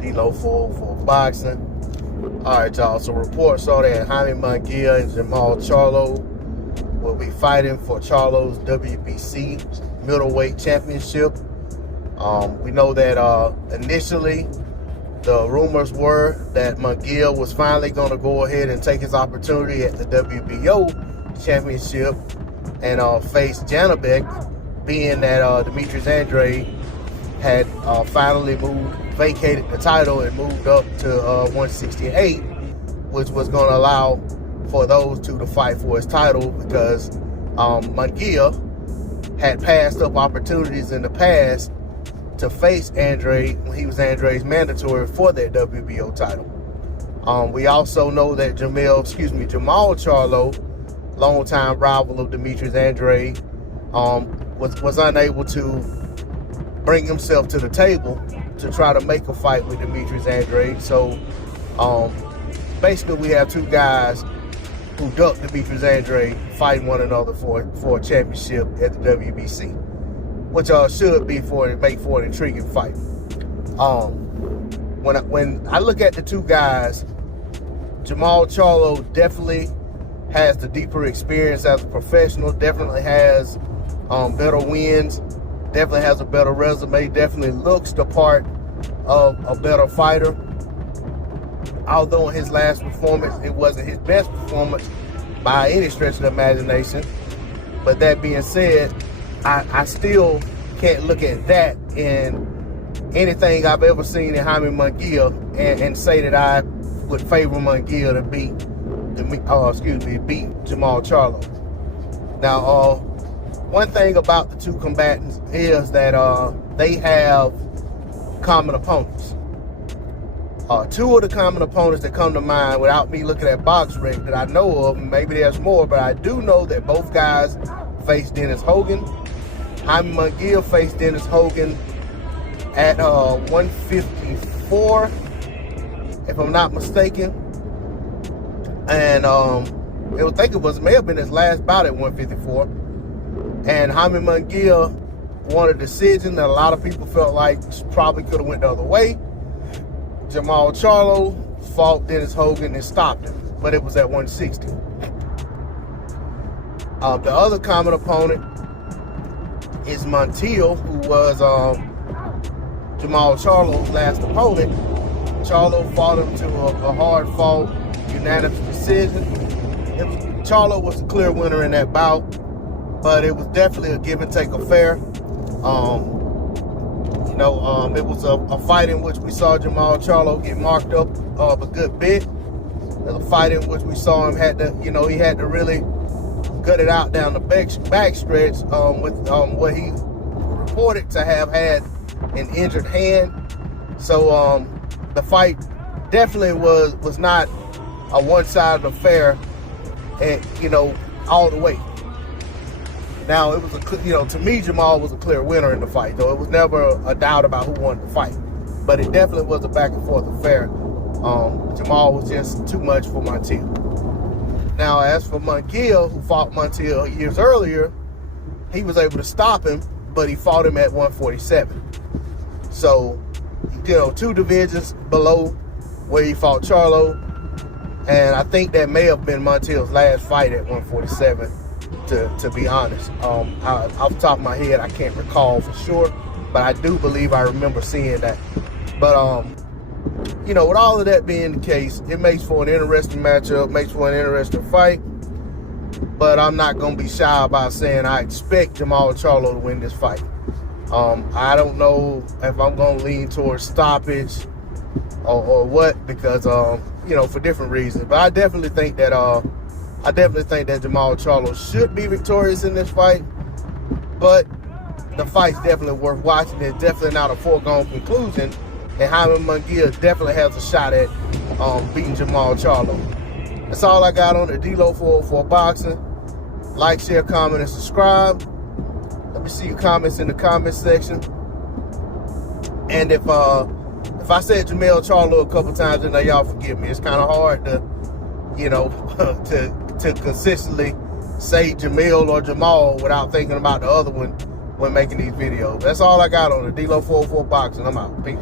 D-Lo for boxing. Alright, y'all, so reports are that Jaime Munguia and Jermall Charlo will be fighting for Charlo's WBC middleweight championship. We know that initially the rumors were that Munguia was finally going to go ahead and take his opportunity at the WBO championship and face Janabek, being that Demetrius Andrade had finally vacated the title and moved up to 168, which was going to allow for those two to fight for his title, because Munguia had passed up opportunities in the past to face Andrade when he was Andrade's mandatory for that WBO title. We also know that Jermall Charlo, longtime rival of Demetrius Andrade, was unable to bring himself to the table to try to make a fight with Demetrius Andrade. So basically we have two guys who ducked Demetrius Andrade fighting one another for a championship at the WBC, which should be make for an intriguing fight. When I look at the two guys, Jermall Charlo definitely has the deeper experience as a professional, definitely has better wins, definitely has a better resume, definitely looks the part of a better fighter. Although in his last performance, it wasn't his best performance by any stretch of the imagination. But that being said, I still can't look at that in anything I've ever seen in Jaime Munguia and say that I would favor Munguia to beat Jermall Charlo. Now, one thing about the two combatants is that they have common opponents. Two of the common opponents that come to mind without me looking at BoxRec that I know of, maybe there's more, but I do know that both guys faced Dennis Hogan. Jaime Munguia faced Dennis Hogan at 154, if I'm not mistaken. And may have been his last bout at 154. And Jaime Munguia won a decision that a lot of people felt like probably could have went the other way. Jermall Charlo fought Dennis Hogan and stopped him, but it was at 160. The other common opponent is Montiel, who was Jermall Charlo's last opponent. Charlo fought him to a hard-fought, unanimous decision. Charlo was the clear winner in that bout, but it was definitely a give-and-take affair. It was a fight in which we saw Jermall Charlo get marked up a good bit. It was a fight in which we saw him he had to really gut it out down the back stretch with what he reported to have had an injured hand. So the fight definitely was not a one-sided affair, and all the way. Now, it was to me, Jermall was a clear winner in the fight, though. It was never a doubt about who won the fight. But it definitely was a back-and-forth affair. Jermall was just too much for Montiel. Now, as for Munguia, who fought Montiel years earlier, he was able to stop him, but he fought him at 147. So, two divisions below where he fought Charlo. And I think that may have been Montiel's last fight at 147. To be honest, off the top of my head, I can't recall for sure, but I do believe I remember seeing that. But with all of that being the case, it makes for an interesting matchup, makes for an interesting fight. But I'm not gonna be shy about saying I expect Jermall Charlo to win this fight. I don't know if I'm gonna lean towards stoppage or what, because for different reasons. But I definitely think that Jermall Charlo should be victorious in this fight, but the fight's definitely worth watching. It's definitely not a foregone conclusion, and Jaime Munguia definitely has a shot at beating Jermall Charlo. That's all I got on the D-Lo 404 Boxing. Like, share, comment, and subscribe. Let me see your comments in the comment section. And if I said Jermall Charlo a couple times, then y'all forgive me. It's kind of hard to to consistently say Jermall or Jermall without thinking about the other one when making these videos. That's all I got on the D-Lo 404 Boxing. I'm out. Peace.